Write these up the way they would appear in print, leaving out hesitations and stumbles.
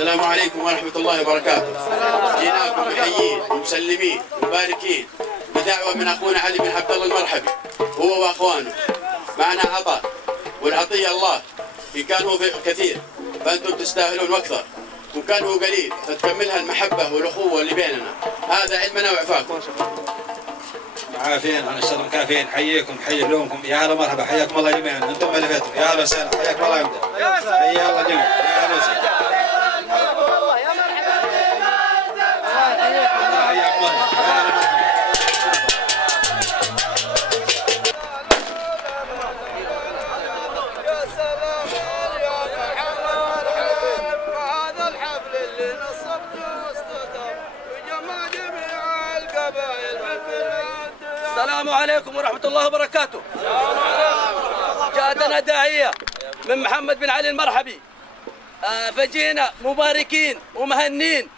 السلام عليكم ورحمة الله وبركاته. جيناكم محيين ومسلمين ومباركين بدعوة من أخونا علي بن عبد الله المرحبي هو وأخوانه. معنا عطاء والعطية الله، إن كان هو كثير فأنتم تستاهلون أكثر، وإن كان هو قليل فتكملها المحبة والأخوة اللي بيننا. هذا علمنا وعفاكم. عافين عن الشر مكافين. حييكم حي لومكم يا هلا مرحبا. حياكم الله جميعا انتم ملفتكم. يا هلا وسهلا. حياكم الله يمدح. حيا الله جميعا. يا هلا وسهلا. السلام عليكم ورحمة الله وبركاته. جاءتنا داعية من محمد بن علي المرحبي، فجينا مباركين ومهنين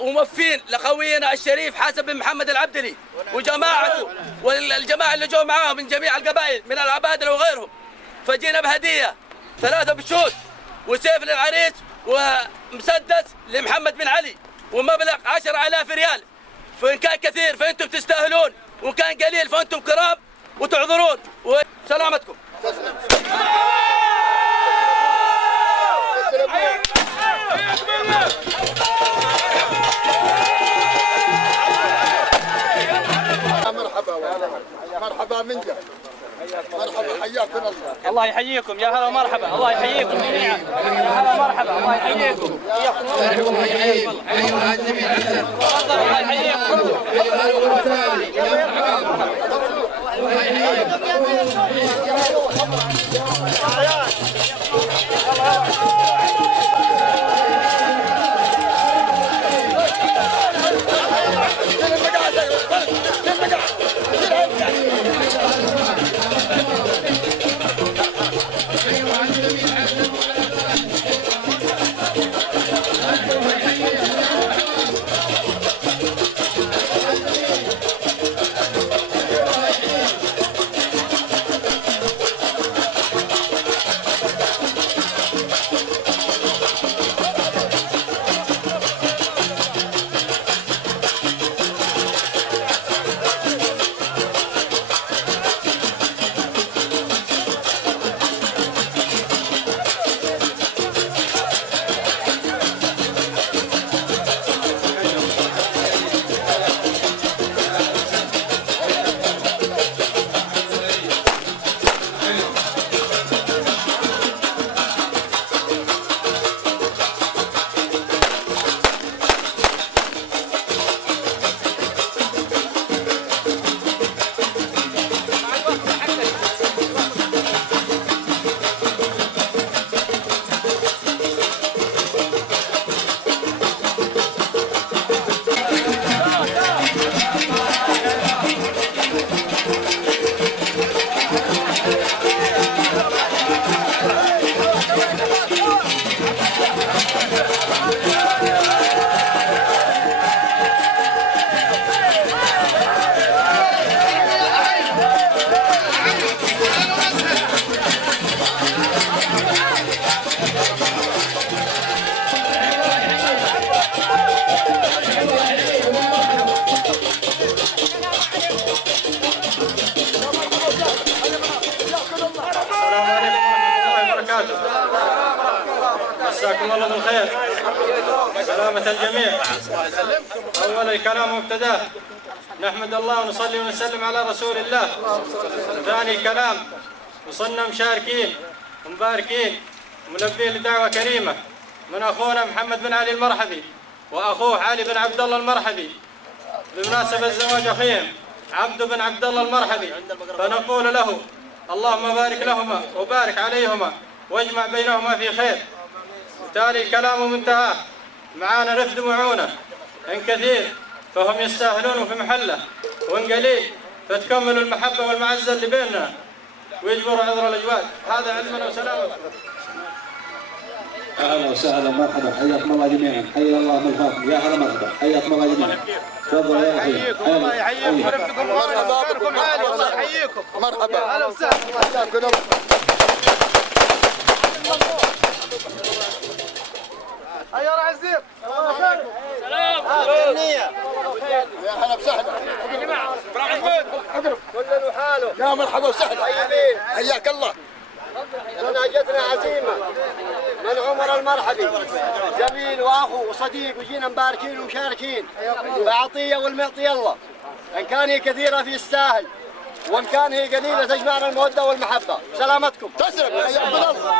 وموفين لخوينا الشريف حسن بن محمد العبدلي وجماعته والجماعة اللي جو معاه من جميع القبائل من العبادلة وغيرهم. فجينا بهدية 3 بشوت وسيف للعريس ومسدس لمحمد بن علي ومبلغ 10,000 ريال. فإن كان كثير فأنتم تستاهلون، وإن كان قليل فأنتم كرام وتعذرون. وسلامتكم. مرحبا من جد. مرحبا حياكم الله. الله يحييكم يا هلا ومرحبا. الله يحييكم جميعا. يا هلا ومرحبا. الله يحييكم. الله يحييكم. مساكم الله بالخير. سلامة الجميع. أول الكلام مبتداه نحمد الله ونصلي ونسلم على رسول الله. ثاني الكلام وصلنا مشاركين ومباركين وملبين لدعوة كريمة من أخونا محمد بن علي المرحبي وأخوه علي بن عبد الله المرحبي بمناسبة زواج أخيهم عبد بن عبد الله المرحبي. فنقول له اللهم بارك لهما وبارك عليهما واجمع بينهما في خير. وتالي الكلام منتهى. معانا رفد معونة إن كثير فهم يستاهلون في محله، وإن قليل فتكملوا المحبة والمعزة اللي بيننا ويجبروا عذر الأجواد. هذا علمنا وسلامة. اهلا وسهلا مرحبا. حياكم الله جميعا. حيا الله ملفاكم. يا هلا مرحبا. حياكم الله جميعا. تفضل يا حي. الله يحييكم ورفقكم مرحبا عالي. الله يحييكم. مرحبا. اهلا وسهلا. حياكم الله. وزير. يا هلا وسهلا. كل حاله. يا مرحبا وسهلا. حياك الله. لنا جتنا عزيمه من عمر المرحبي، زميل واخو وصديق، وجينا مباركين ومشاركين بعطيه والمعطي الله، ان كان هي كثيره في الساهل وان كان هي قليله تجمعنا الموده والمحبه. سلامتكم. تسلم يا عبد الله.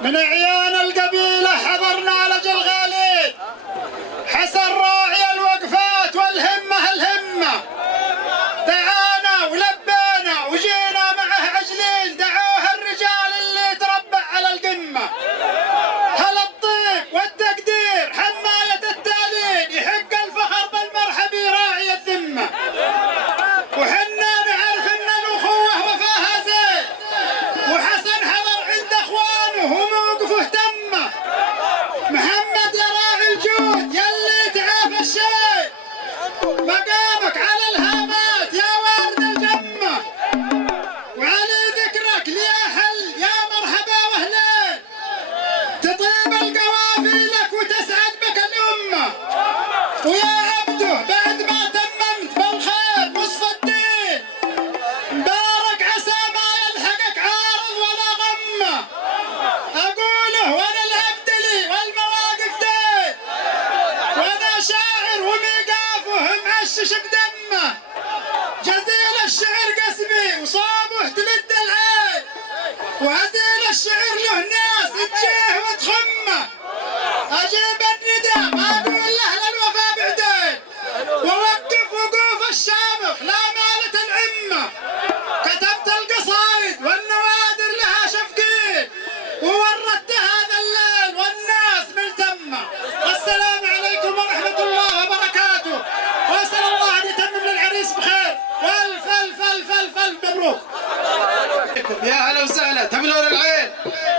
من أعيان القبيلة حضرنا لجل غالين، حسن راعي الوقفات والهمة الهمة، دعانا ولبينا وجينا معه عجلين، دعوه الرجال اللي تربع على القمة. هل الطيب والتقدير حماية التالين، يحق الفخر بالمرحبي راعي الذمة. وحنا نعرف ان الأخوة وفاها زين، وحسن حضر عند اخوانه وموقفه تمه. محمد يا راعي الجود يلي تعافى الشيء، مقامك على الهامات يا وارد الجمه، وعلي ذكرك لي احل يا مرحبا واهلين، تطيب القوافي لك وتسعد بك الامه. ويا عبده بعد ما تممت بالخير نصف الدين، مبارك عسى ما يلحقك عارض ولا غمه. اقوله وانا العبد لي والمواقف دين، وانا شاعر وميقافه معشش بدمه. جزيل الشعر قسمي وصابه تلد العين، وهزيل الشعر له ناس تجيه وتخمه. اجيب الندى ما اقول له للوفا بعدين، ووقف وقوف الشامخ لا مالت العمه. كتبت القصايد والنوادر لها شفقين، ووردت هذا الليل والناس ملتمه. السلام عليكم ورحمه الله وبركاته، واسال الله ان يتمم للعريس بخير، والف الف الف الف الف مبروك. يا هلا وسهلا، تملون العين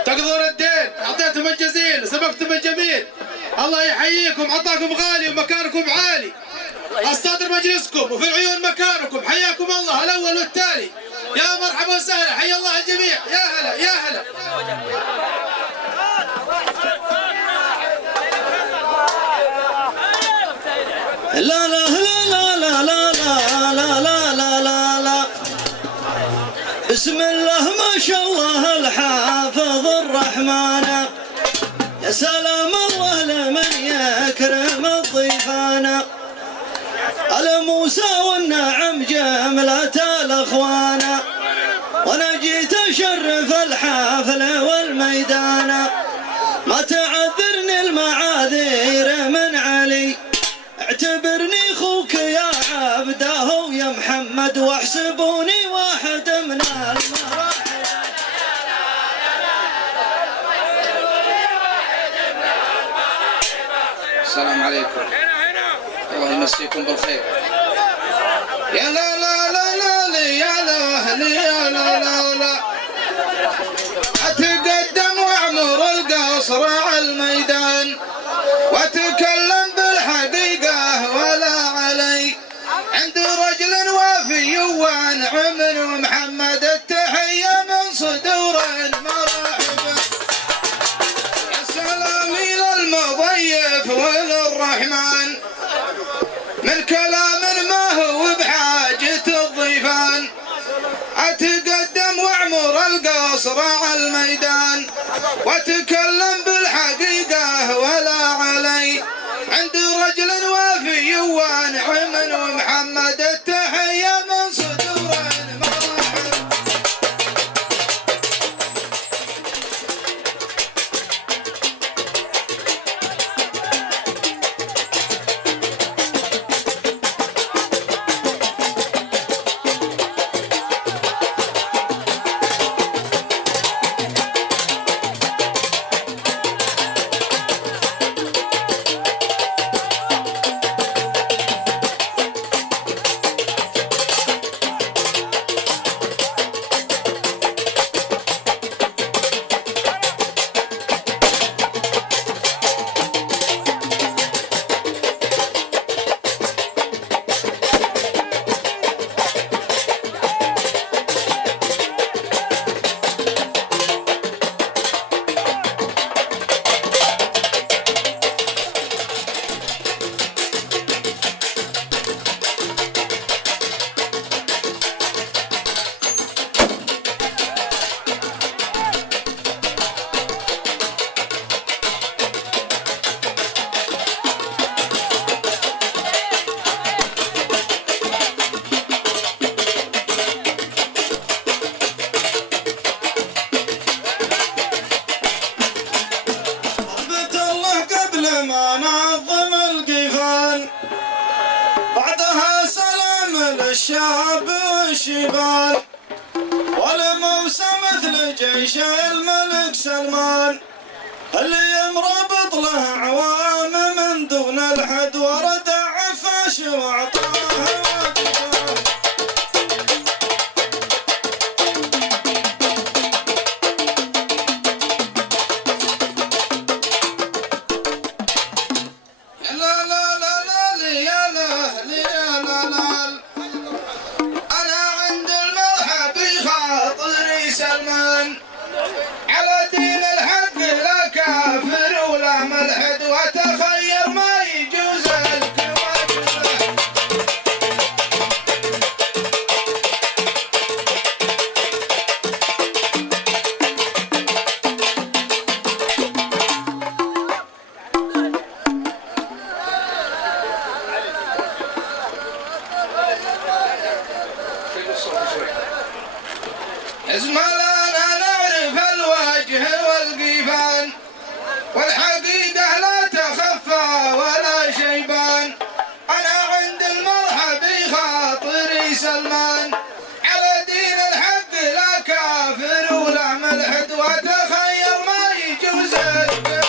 تقضون الدين، اعطيتم الجزيل سبقتم الجميل. الله يحييكم، عطاكم غالي ومكانكم عالي. استاذ مجلسكم وفي العيون مكانكم، حياكم الله الاول والتالي. يا مرحبا وسهلا، حيا الله الجميع. يا هلا يا هلا. لا لا لا لا لا لا لا لا لا لا لا، بسم الله ما شاء الله الحافظ الرحمن. يا سلام الله لمن يكرم الضيفان، على موسى والنعم جملة الأخوان. وشرف الحفل والميدان، ما تعذرني المعاذير من علي، اعتبرني اخوك يا عبده ويا محمد، واحسبوني واحد من المراحل. السلام عليكم، الله يمسيكم بالخير. يا لا لا لا لا يا لا يا لا لا لا، اتقدم واعمر القصر على الميدان، واتكلم بالحقيقه ولا علي، عند رجل وافي وانعم ومحمد، التحيه من صدور المراحب. يا سلامي للمضيف وللرحمن، من كلام ما هو بحاجة الضيفان، أتقدم واعمر القصر على الميدان، واتكلم بالحقيقة ولا علي، عند رجل وافي وانعم ومحمد، التحية من صدور المراحب. ما نظم القيفان، بعدها سلام للشعب والشيبان، والموسى مثل جيش الملك سلمان، اللي مرابط له عوام من دون الحد، ورد عفاش واعطاه وقفان. على دين الحق لا كافر ولا ملحد، وتخير ما يجوز الكواكب. ازملنا نعرف الوجه والقيفان، والحقيقة لا تخفى ولا شيبان، أنا عند المرحب خاطري سلمان، على دين الحق لا كافر ولا ملحد، وتخير ما يجوز الكواكب.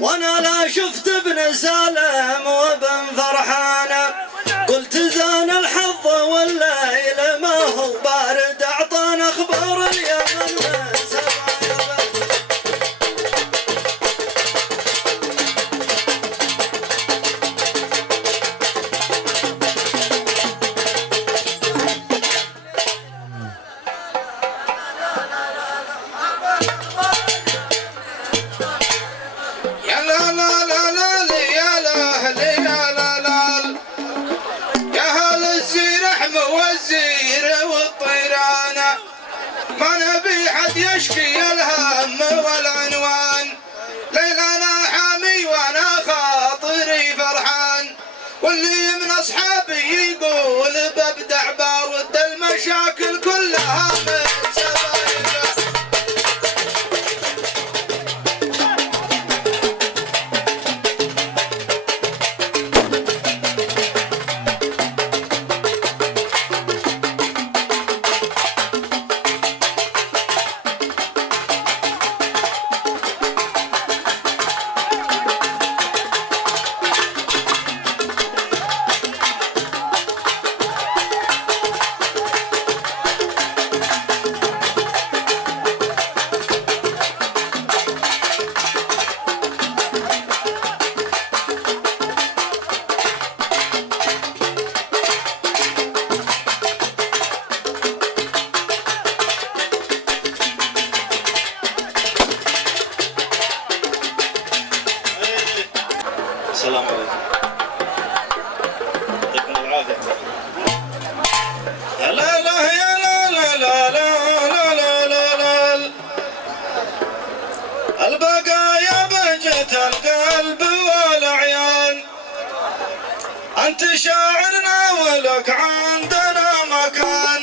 وانا لا شفت ابن سالم وابن فرحانه، قلت زان الحظ والليل ما هو بارد، اعطانا اخبار اليمن من سبايبه. يا لا لا لا لا يا لا يا لا لا يا هل الزرحم والزير والطيران، ما نبي حد يشكي الهم والعنوان، ليلنا حامي وانا خاطري فرحان، واللي من اصحابي يقول ببدع بارد المشاكل كلها من سبايبه. السلام عليكم، يعطيكم العافية. يا لا لا يا لا لا لا لا لا لا لا البقايا بهجة القلب والعيان، أنت شاعرنا ولك عندنا مكان،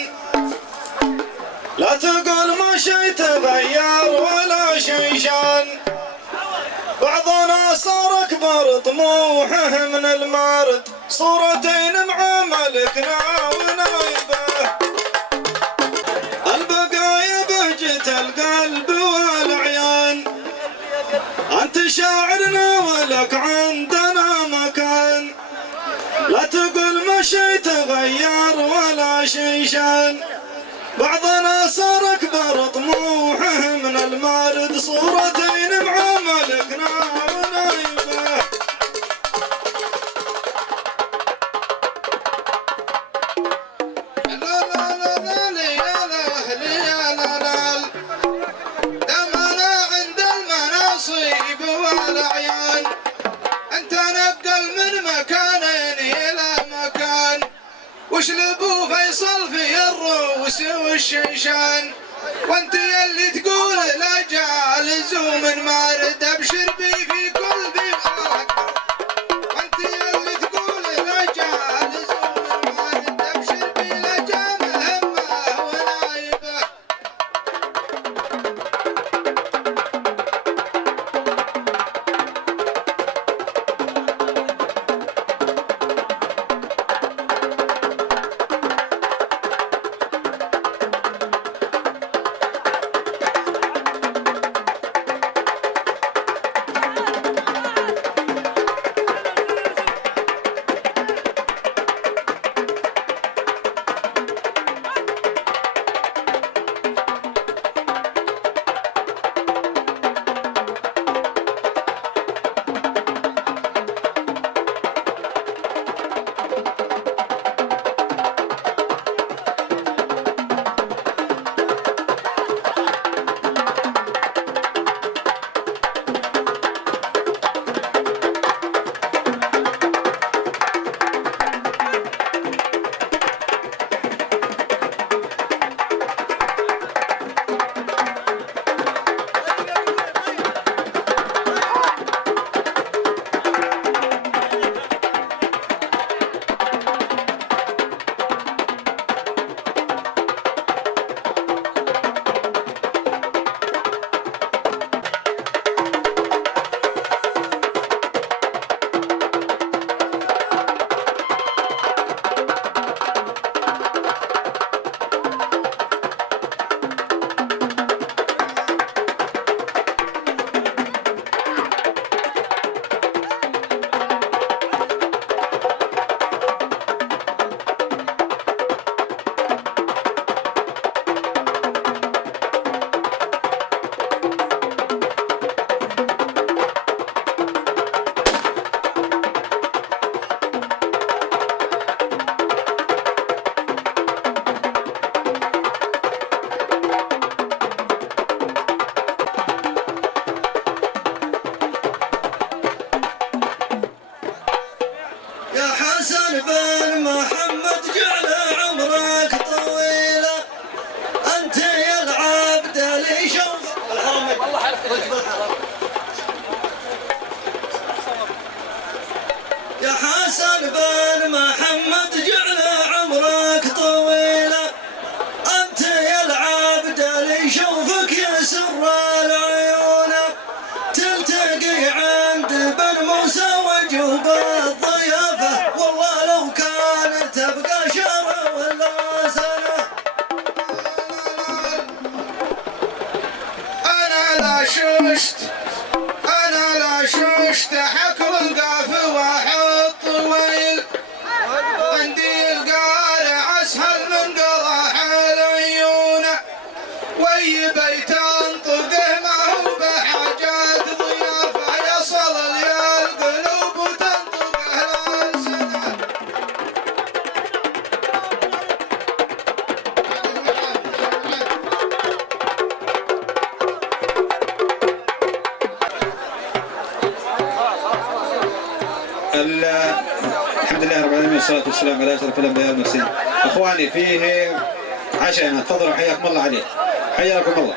لا تقول ما شي تغير ولا شي شان، بعضنا صار أكبر طموحه من المارد، صورتين مع ملكنا ونايبه. البقايا بهجة القلب والعيان، أنت شاعرنا ولك عندنا مكان، لا تقول ما شي تغير ولا شي شان، بعضنا صار أكبر طموحه من المارد، صورتين مع ملكنا ونايبه. لا لا لا لا يا لا يا لا لا دمنا عند المناصب والأعيان، أنت نقل من مكان إلى مكان، وشلبوا فيصل في الروس والشيشان، وانت يلي تقول لا جالس ومن مارد، ابشر بي في كل ذي غلط، وانت يلي تقول لا جالس ومن مارد، ابشر بي لجام همه ونايبه. ششت أنا لا ششت حكم القاف واحط طويل عندي القارع أسهل من قراح العيون وي بيت انطقه ما هو بحاجات ضيافة يصل لي القلوب وتنطقه الألسنة الحمد لله رب العالمين والصلاة والسلام على أشرف الأنبياء والمرسلين. أخواني فيه عشاء، تفضلوا حياكم الله عليه. حياكم الله.